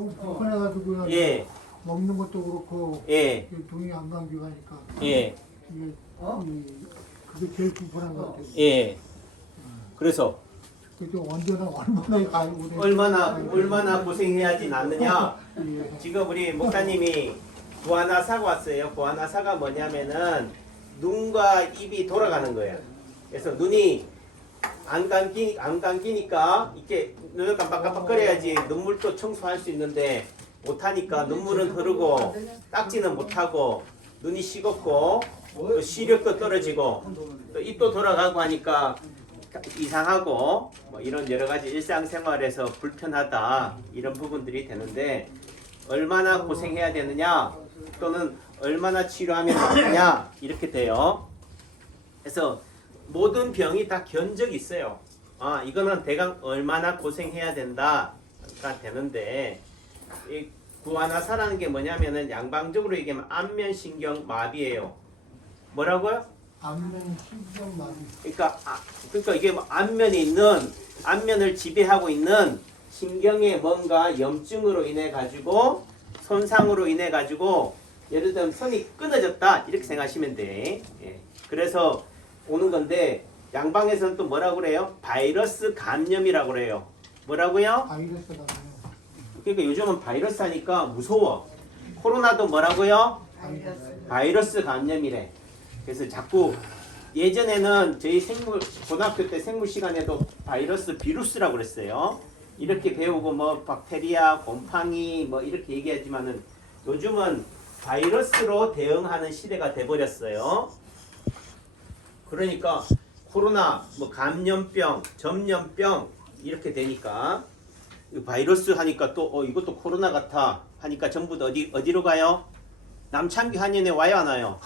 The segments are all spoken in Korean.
너무 불편해가지고 예, 먹는 것도 그렇고 예, 동이 안 감기고 하니까 예, 이게 그게 제일 불편한 것 같아요. 예. 그래서 그래도 언제나 얼마나 가고 얼마나 고생해야지 낫느냐. 예. 지금 우리 목사님이 구하나사가 왔어요. 구하나사가 뭐냐면은 눈과 입이 돌아가는 거예요. 그래서 눈이 안 감기니까 이렇게 눈을 깜빡깜빡거려야지 눈물도 청소할 수 있는데 못하니까 눈물은 흐르고 닦지는 못하고 눈이 식었고 또 시력도 떨어지고 또 입도 돌아가고 하니까 이상하고 뭐 이런 여러 가지 일상생활에서 불편하다 이런 부분들이 되는데 얼마나 고생해야 되느냐 또는 얼마나 치료하면 되느냐 이렇게 돼요. 그래서 모든 병이 다 견적이 있어요. 아 이거는 대강 얼마나 고생해야 된다가 되는데 이 구하나사라는 게 뭐냐면은 양방적으로 얘기하면 안면신경 마비예요. 뭐라고요? 안면 신경마비. 그러니까 이게 뭐 안면을 지배하고 있는 신경에 뭔가 염증으로 인해 가지고 손상으로 인해 가지고 예를 들면 선이 끊어졌다 이렇게 생각하시면 돼. 예. 그래서 오는 건데 양방에서는 또 뭐라고 그래요? 바이러스 감염이라고 그래요. 뭐라고요? 바이러스가 나요. 그러니까 요즘은 바이러스 하니까 무서워. 코로나도 뭐라고요? 바이러스 감염이래. 그래서 자꾸 예전에는 저희 고등학교 때 생물 시간에도 바이러스 비루스라고 그랬어요. 이렇게 배우고 뭐 박테리아, 곰팡이 뭐 이렇게 얘기하지만은 요즘은 바이러스로 대응하는 시대가 돼버렸어요. 그러니까 코로나, 뭐 감염병, 전염병 이렇게 되니까 바이러스 하니까 또 이것도 코로나 같아 하니까 전부 다 어디로 가요? 남창기 한의원에 와요 안 와요?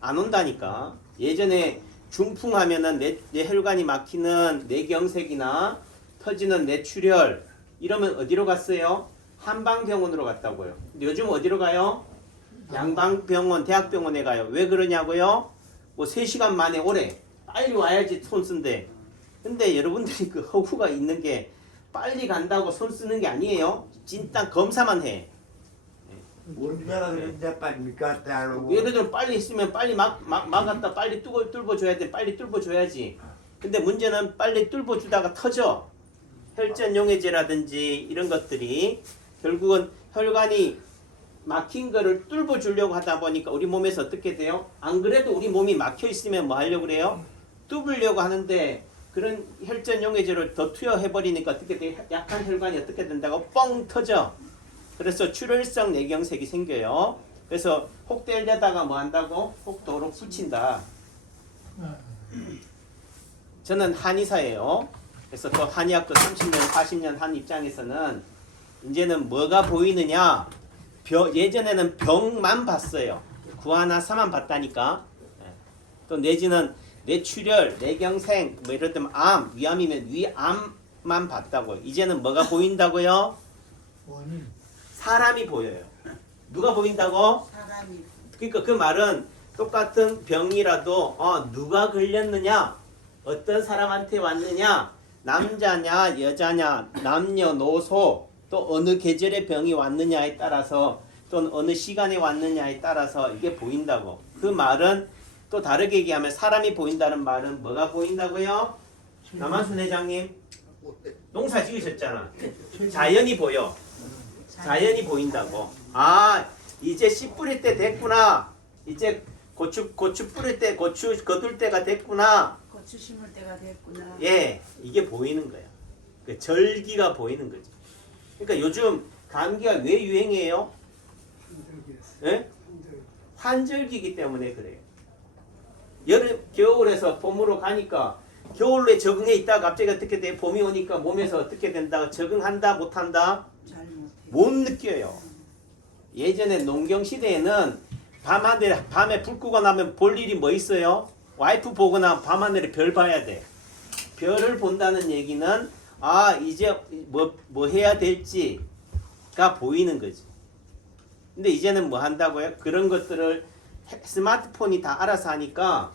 안 온다니까. 예전에 중풍하면은 뇌혈관이 막히는 뇌경색이나 터지는 뇌출혈 이러면 어디로 갔어요? 한방병원으로 갔다고요. 근데 요즘 어디로 가요? 양방병원, 대학병원에 가요. 왜 그러냐고요? 뭐 3시간 만에 오래. 빨리 와야지 손 쓴대. 근데 여러분들이 그 허구가 있는 게 빨리 간다고 손 쓰는 게 아니에요. 찐딱 검사만 해. 우리나라 그런데 빨리 갔다 하고 예를 들어 빨리 했으면 빨리 막았다 빨리 뚫어줘야 돼. 빨리 뚫어줘야지. 근데 문제는 빨리 뚫어주다가 터져. 혈전용해제라든지 이런 것들이 결국은 혈관이 막힌 거를 뚫어주려고 하다 보니까 우리 몸에서 어떻게 돼요? 안 그래도 우리 몸이 막혀 있으면 뭐 하려고 그래요? 뚫으려고 하는데 그런 혈전용해제를 더 투여해버리니까 어떻게 돼? 약한 혈관이 어떻게 된다고? 뻥 터져. 그래서 출혈성 뇌경색이 생겨요. 그래서 혹대려다가 뭐 한다고? 혹도로 붙인다. 저는 한의사예요. 그래서 또 한의학도 30년, 40년 한 입장에서는 이제는 뭐가 보이느냐? 예전에는 병만 봤어요. 구하나사만 봤다니까. 또 내지는 뇌출혈, 뇌경색, 뭐 이럴 때면 암, 위암이면 위암만 봤다고요. 이제는 뭐가 보인다고요? 원인. 사람이 보여요. 누가 보인다고? 사람이. 그러니까 그 말은 똑같은 병이라도 누가 걸렸느냐, 어떤 사람한테 왔느냐, 남자냐, 여자냐, 남녀노소, 또 어느 계절의 병이 왔느냐에 따라서 또는 어느 시간에 왔느냐에 따라서 이게 보인다고. 그 말은 또 다르게 얘기하면 사람이 보인다는 말은 뭐가 보인다고요? 남한순 회장님 농사 지으셨잖아. 자연이 보여. 자연이 보인다고. 아 이제 씨 뿌릴 때 됐구나. 이제 고추 뿌릴 때 고추 거둘 때가 됐구나. 고추 심을 때가 됐구나. 예, 이게 보이는 거야. 그 절기가 보이는 거지. 그러니까 요즘 감기가 왜 유행이에요? 예? 환절기이기 때문에 그래요. 겨울에서 봄으로 가니까 겨울에 적응해 있다가 갑자기 어떻게 돼? 봄이 오니까 몸에서 어떻게 된다? 적응한다? 못한다? 잘 못해. 못 느껴요. 예전에 농경 시대에는 밤에 불 끄고 나면 볼 일이 뭐 있어요? 와이프 보거나 밤하늘에 별 봐야 돼. 별을 본다는 얘기는 이제 뭐 해야 될지가 보이는 거지. 근데 이제는 뭐 한다고요? 그런 것들을 스마트폰이 다 알아서 하니까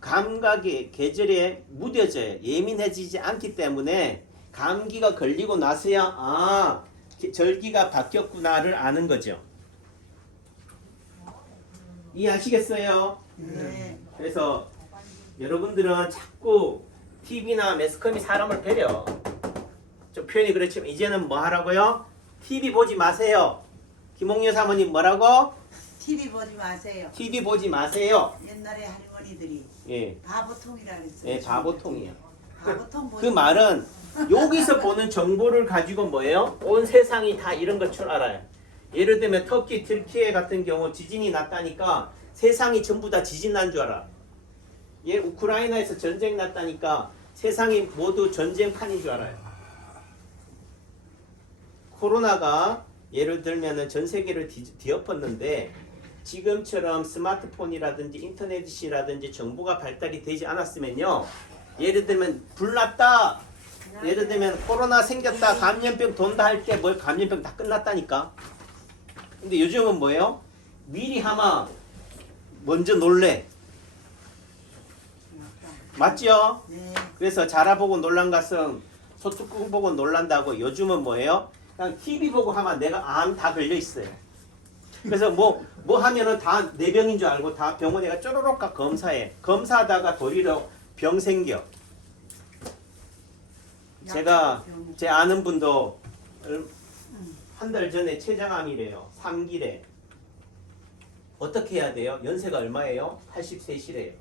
감각이 계절에 무뎌져요. 예민해지지 않기 때문에 감기가 걸리고 나서야 절기가 바뀌었구나를 아는 거죠. 이해하시겠어요? 네. 그래서 여러분들은 자꾸 TV나 매스컴이 사람을 배려. 좀 표현이 그렇지만 이제는 뭐 하라고요? TV 보지 마세요. 김홍여 사모님 뭐라고? TV 보지 마세요. TV 보지 마세요. 옛날에 할머니들이 예, 바보통이라 그랬어요. 예, 바보통이에요. 바보통 그 보지 말은 여기서 보는 정보를 가지고 뭐예요? 온 세상이 다 이런 것 줄 알아요. 예를 들면 터키, 튀르키예 같은 경우 지진이 났다니까 세상이 전부 다 지진 난 줄 알아. 예, 우크라이나에서 전쟁 났다니까 세상이 모두 전쟁판인 줄 알아요. 코로나가 예를 들면은 전 세계를 뒤엎었는데 지금처럼 스마트폰이라든지 인터넷이라든지 정보가 발달이 되지 않았으면요. 예를 들면 불 났다. 예를 들면 코로나 생겼다. 감염병 돈다 할 때 뭘 감염병 다 끝났다니까. 근데 요즘은 뭐예요? 미리 하마 먼저 놀래. 맞죠? 네. 그래서 자라보고 놀란 것은 소뚜껑 보고 놀란다고 요즘은 뭐예요? 그냥 TV 보고 하면 내가 암 다 걸려 있어요. 그래서 뭐 하면은 다 내 병인 줄 알고 다 병원에 가 쪼로록 가 검사해. 검사하다가 도리어 병 생겨. 제가 제 아는 분도 한 달 전에 췌장암이래요. 3기래. 어떻게 해야 돼요? 연세가 얼마예요? 83시래요.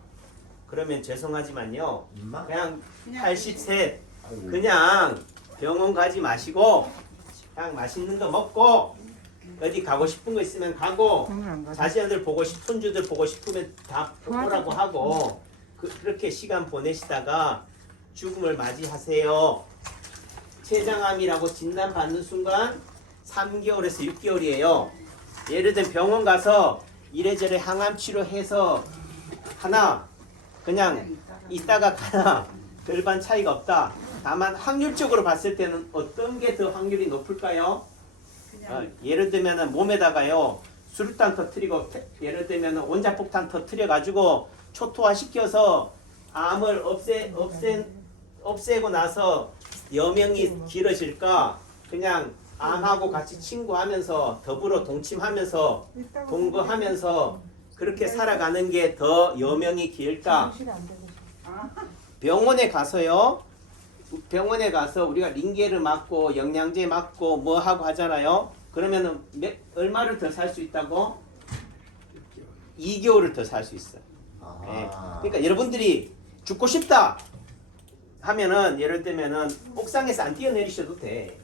그러면 죄송하지만요. 그냥 83 그냥 병원 가지 마시고 그냥 맛있는 거 먹고 어디 가고 싶은 거 있으면 가고 자신들 보고 싶은 주들 보고 싶으면 다 보라고 하고 그렇게 시간 보내시다가 죽음을 맞이하세요. 췌장암이라고 진단받는 순간 3개월에서 6개월이에요. 예를 들면 병원 가서 이래저래 항암 치료해서 하나 그냥 있다가 가나 별반 차이가 없다. 다만 확률적으로 봤을 때는 어떤 게 더 확률이 높을까요? 예를 들면 몸에다가요 수류탄 터트리고 예를 들면 원자폭탄 터트려 가지고 초토화시켜서 암을 없애고 나서 여명이 길어질까? 그냥 암하고 같이 친구하면서 더불어 동침하면서 동거하면서 그렇게 살아가는 게 더 여명이 길까? 병원에 가서요. 병원에 가서 우리가 링게를 맞고 영양제 맞고 뭐 하고 하잖아요. 그러면은 얼마를 더 살 수 있다고? 2개월을 더 살 수 있어요. 예. 그러니까 여러분들이 죽고 싶다 하면은 예를 들면은 옥상에서 안 뛰어내리셔도 돼.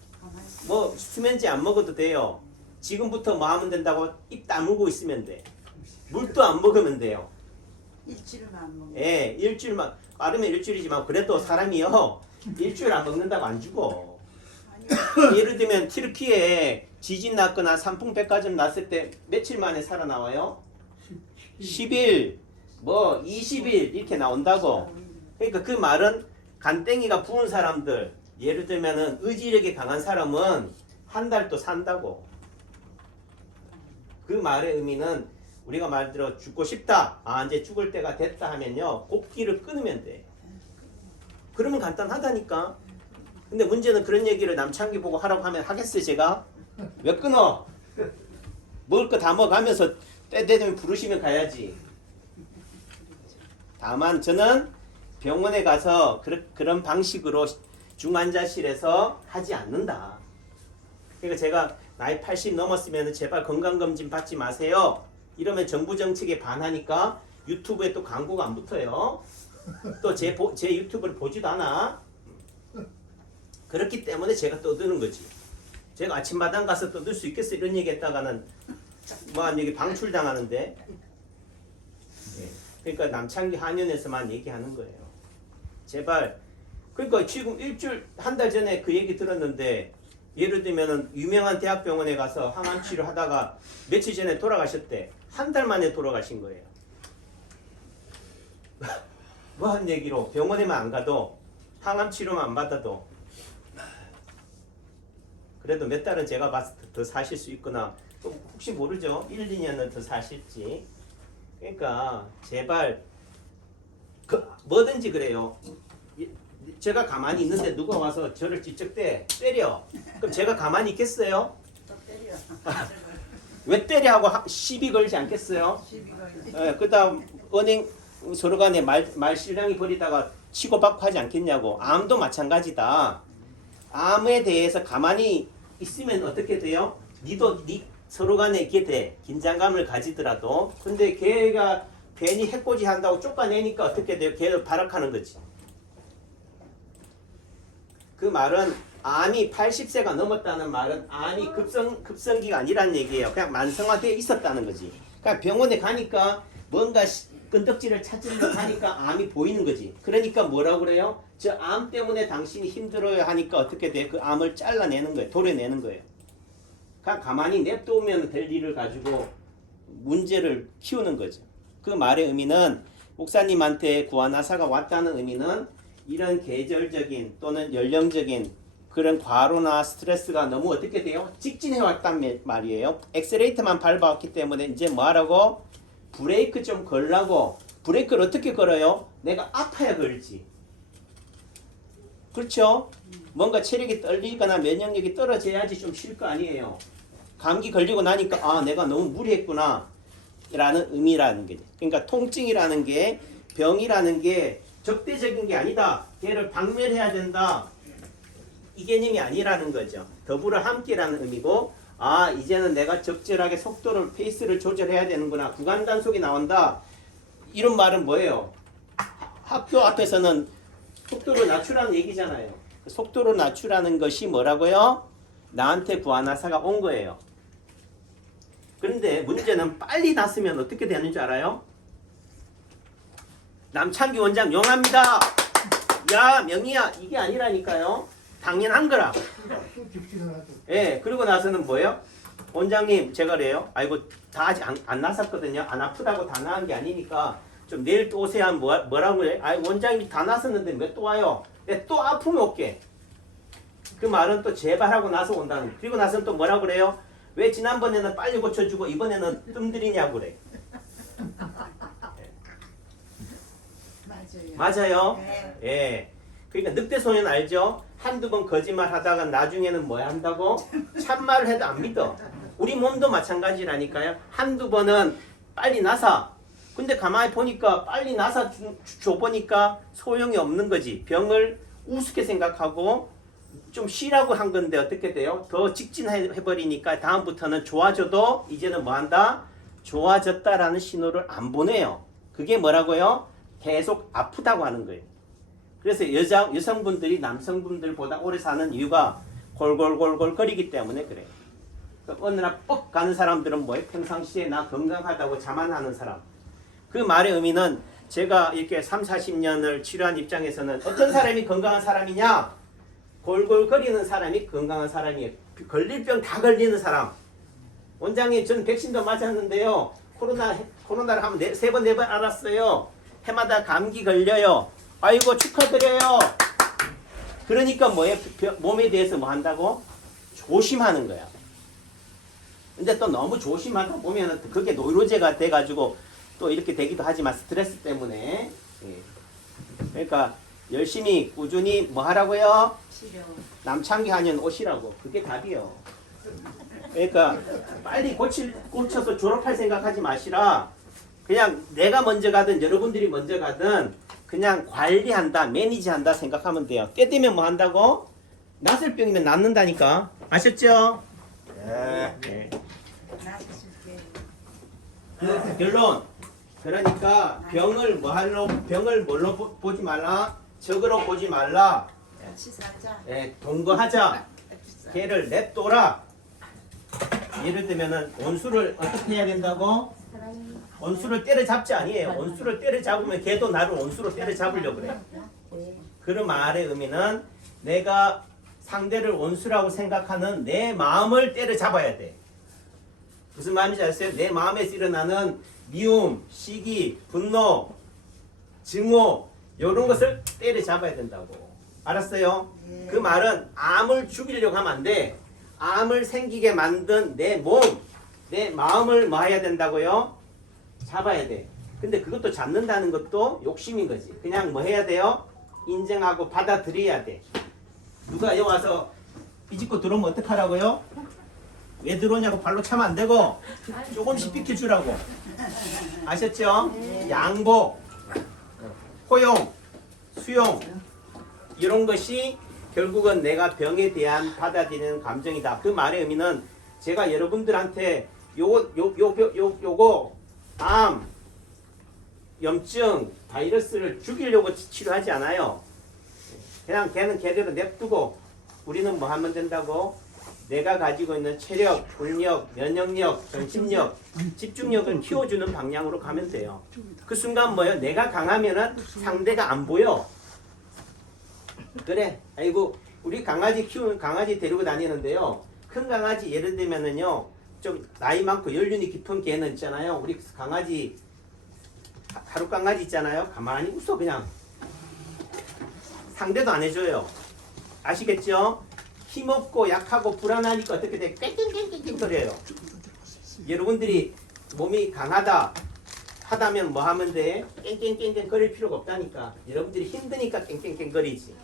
뭐 수면제 안 먹어도 돼요. 지금부터 뭐 하면 된다고 입 다물고 있으면 돼. 물도 안 먹으면 돼요. 일주일만 안 먹는. 예, 일주일만 빠르면 일주일이지만 그래도 사람이요 일주일 안 먹는다고 안 죽어. 예를 들면 튀르키예에 지진 났거나 산풍 백화점 났을 때 며칠 만에 살아나와요? 10일, 뭐 20일 이렇게 나온다고. 그러니까 그 말은 간땡이가 부은 사람들, 예를 들면은 의지력이 강한 사람은 한 달 또 산다고. 그 말의 의미는 우리가 말대로 죽고 싶다. 아 이제 죽을 때가 됐다 하면요. 곡기를 끊으면 돼. 그러면 간단하다니까. 근데 문제는 그런 얘기를 남창기 보고 하라고 하면 하겠어요 제가? 왜 끊어? 먹을 거 다 먹으면서 때 되면 부르시면 가야지. 다만 저는 병원에 가서 그런 방식으로 중환자실에서 하지 않는다. 그러니까 제가 나이 80 넘었으면 제발 건강검진 받지 마세요. 이러면 정부 정책에 반하니까 유튜브에 또 광고가 안 붙어요. 또 제 유튜브를 보지도 않아. 그렇기 때문에 제가 떠드는 거지. 제가 아침마당 가서 떠들 수 있겠어 이런 얘기 했다가는 뭐 여기 방출당하는데. 그러니까 남창기 한연에서만 얘기하는 거예요. 제발. 그러니까 지금 한 달 전에 그 얘기 들었는데 예를 들면은 유명한 대학병원에 가서 항암 치료하다가 며칠 전에 돌아가셨대. 한 달 만에 돌아가신 거예요. 뭐 한 얘기로 병원에만 안 가도 항암 치료만 안 받아도 그래도 몇 달은 제가 봤을 때 더 사실 수 있거나 또 혹시 모르죠. 1, 2년은 더 사실지. 그러니까 제발 뭐든지 그래요. 제가 가만히 있는데 누가 와서 저를 때려. 그럼 제가 가만히 있겠어요? 또 때려. 왜 때려 하고 시비 걸지 않겠어요? 시비 걸지. 그다음 은행 서로 간에 말실랑이 벌이다가 치고받고 하지 않겠냐고. 암도 마찬가지다. 암에 대해서 가만히 있으면 어떻게 돼요? 니 서로 간에 이렇게 돼. 긴장감을 가지더라도. 근데 걔가 괜히 해코지 한다고 쫓아내니까 어떻게 돼요? 걔를 발악하는 거지. 그 말은 암이 80세가 넘었다는 말은 암이 급성기가 아니라는 얘기예요. 그냥 만성화되어 있었다는 거지. 그러니까 병원에 가니까 뭔가 끈덕지를 찾으려 하니까 암이 보이는 거지. 그러니까 뭐라고 그래요? 저 암 때문에 당신이 힘들어요 하니까 어떻게 돼요? 그 암을 잘라내는 거예요. 도려내는 거예요. 그냥 가만히 냅두면 될 일을 가지고 문제를 키우는 거죠. 그 말의 의미는 목사님한테 구하나사가 왔다는 의미는 이런 계절적인 또는 연령적인 그런 과로나 스트레스가 너무 어떻게 돼요? 직진해 왔단 말이에요. 엑셀레이터만 밟아왔기 때문에 이제 뭐 하라고? 브레이크 좀 걸라고. 브레이크를 어떻게 걸어요? 내가 아파야 걸지. 그렇죠? 뭔가 체력이 떨리거나 면역력이 떨어져야지 좀 쉴 거 아니에요. 감기 걸리고 나니까 아 내가 너무 무리했구나 라는 의미라는 게. 그러니까 통증이라는 게 병이라는 게 적대적인 게 아니다. 걔를 박멸해야 된다. 이 개념이 아니라는 거죠. 더불어 함께라는 의미고 아 이제는 내가 적절하게 속도를 페이스를 조절해야 되는구나. 구간 단속이 나온다. 이런 말은 뭐예요? 학교 앞에서는 속도를 낮추라는 얘기잖아요. 속도를 낮추라는 것이 뭐라고요? 나한테 구하나사가 온 거예요. 그런데 문제는 빨리 났으면 어떻게 되는 줄 알아요? 남창기 원장 용합니다. 야 명희야 이게 아니라니까요. 당연한 거라. 또 직진을 하죠. 예, 그리고 나서는 뭐예요? 원장님 제가 그래요. 아이고 다 아직 안 났었거든요. 안 아프다고 다 나은 게 아니니까 좀 내일 또 오세요 하면 뭐라고 해요? 아이 원장님이 다 났었는데 왜 또 와요? 네, 또 아프면 올게. 그 말은 또 재발하고 나서 온다는. 그리고 나서는 또 뭐라고 그래요? 왜 지난번에는 빨리 고쳐주고 이번에는 뜸들이냐고 그래. 맞아요. 맞아요. 네. 예. 그러니까 늑대 소년 알죠? 한두 번 거짓말 하다가 나중에는 뭐 한다고? 참말을 해도 안 믿어. 우리 몸도 마찬가지라니까요. 한두 번은 빨리 나사. 근데 가만히 보니까 빨리 나사 줘보니까 소용이 없는 거지. 병을 우습게 생각하고 좀 쉬라고 한 건데 어떻게 돼요? 더 직진해버리니까 다음부터는 좋아져도 이제는 뭐 한다? 좋아졌다라는 신호를 안 보내요. 그게 뭐라고요? 계속 아프다고 하는 거예요. 그래서 여성분들이 남성분들보다 오래 사는 이유가 골골골골 거리기 때문에 그래요. 어느 날 뻑 가는 사람들은 뭐예요? 평상시에 나 건강하다고 자만하는 사람. 그 말의 의미는 제가 이렇게 30-40년을 치료한 입장에서는 어떤 사람이 건강한 사람이냐? 골골거리는 사람이 건강한 사람이에요. 걸릴 병 다 걸리는 사람. 원장님 전 백신도 맞았는데요. 코로나를 한 3번 4번 알았어요. 해마다 감기 걸려요. 아이고 축하드려요. 그러니까 뭐예요? 몸에 대해서 뭐 한다고? 조심하는 거야. 근데 또 너무 조심하다 보면 그게 노이로제가 돼가지고 또 이렇게 되기도 하지만 스트레스 때문에. 예. 그러니까 열심히 꾸준히 뭐 하라고요? 치료. 남창기 하년 오시라고. 그게 답이요. 그러니까 빨리 고쳐서 졸업할 생각하지 마시라. 그냥 내가 먼저 가든 여러분들이 먼저 가든 그냥 관리한다, 매니지한다 생각하면 돼요. 때 되면 뭐 한다고? 낫을 병이면 낫는다니까. 아셨죠? 네. 나으실게. 결론. 그러니까 병을 뭘로 보지 말라? 적으로 보지 말라. 같이 살자. 예, 동거하자. 걔를 냅둬라. 예를 들면은 원수를 어떻게 해야 된다고? 원수를 때려잡지 아니에요. 원수를 때려잡으면 걔도 나를 원수로 때려잡으려고 그래. 그런 말의 의미는 내가 상대를 원수라고 생각하는 내 마음을 때려잡아야 돼. 무슨 말인지 아세요? 내 마음에서 일어나는 미움, 시기, 분노, 증오 이런 것을 때려잡아야 된다고. 알았어요? 예. 그 말은 암을 죽이려고 하면 안 돼. 암을 생기게 만든 내 몸, 내 마음을 뭐 해야 된다고요? 잡아야 돼. 근데 그것도 잡는다는 것도 욕심인 거지. 그냥 뭐 해야 돼요? 인정하고 받아들여야 돼. 누가 여기 와서 삐집고 들어오면 어떡하라고요? 왜 들어오냐고 발로 차면 안 되고 조금씩 비켜주라고. 아셨죠? 양보, 포용, 수용 이런 것이 결국은 내가 병에 대한 받아들이는 감정이다. 그 말의 의미는 제가 여러분들한테 요거 암, 염증, 바이러스를 죽이려고 치료하지 않아요. 그냥 걔는 걔대로 냅두고 우리는 뭐 하면 된다고? 내가 가지고 있는 체력, 근력, 면역력, 정신력, 집중력을 키워주는 방향으로 가면 돼요. 그 순간 뭐예요? 내가 강하면은 상대가 안 보여. 그래, 아이고 우리 강아지 키우는 강아지 데리고 다니는데요. 큰 강아지 예를 들면은요, 좀 나이 많고 연륜이 깊은 개는 있잖아요. 우리 강아지 하루 강아지 있잖아요. 가만히 웃어 그냥. 상대도 안 해줘요. 아시겠죠? 힘없고 약하고 불안하니까 어떻게 돼? 깽깽깽깽 거려요. 여러분들이 몸이 강하다 하다면 뭐 하면 돼? 깽깽깽깽 거릴 필요가 없다니까. 여러분들이 힘드니까 깽깽깽 거리지.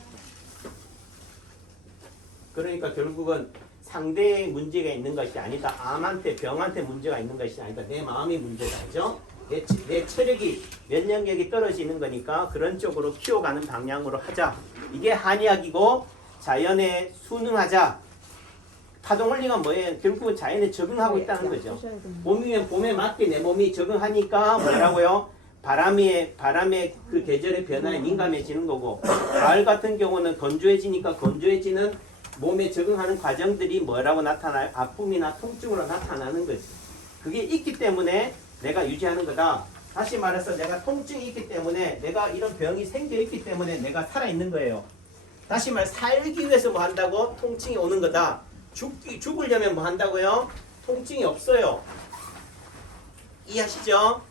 그러니까 결국은 상대의 문제가 있는 것이 아니다. 암한테 병한테 문제가 있는 것이 아니다. 내 마음이 문제다. 그죠? 내 체력이 면역력이 떨어지는 거니까 그런 쪽으로 키워가는 방향으로 하자. 이게 한의학이고 자연에 순응하자. 파동 원리가 뭐예요? 결국은 자연에 적응하고 있다는 거죠. 봄이면 봄에 맞게 내 몸이 적응하니까 뭐라고요? 바람의 그 계절의 변화에 민감해지는 거고, 가을 같은 경우는 건조해지니까 건조해지는 몸에 적응하는 과정들이 뭐라고 나타나요? 아픔이나 통증으로 나타나는 거지. 그게 있기 때문에 내가 유지하는 거다. 다시 말해서 내가 통증이 있기 때문에, 내가 이런 병이 생겨 있기 때문에 내가 살아있는 거예요. 다시 말해 살기 위해서 뭐 한다고? 통증이 오는 거다. 죽으려면 뭐 한다고요? 통증이 없어요. 이해하시죠?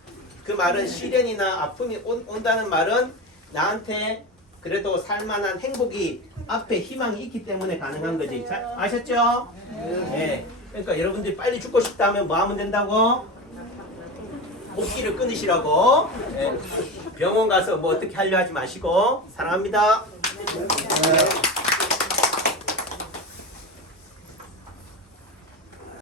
그 말은 시련이나 아픔이 온다는 말은 나한테 그래도 살만한 행복이 앞에 희망이 있기 때문에 가능한 거지. 잘 아셨죠? 네. 그러니까 여러분들이 빨리 죽고 싶다 하면 뭐 하면 된다고? 복기를 끊으시라고. 네. 병원 가서 뭐 어떻게 하려 하지 마시고. 사랑합니다.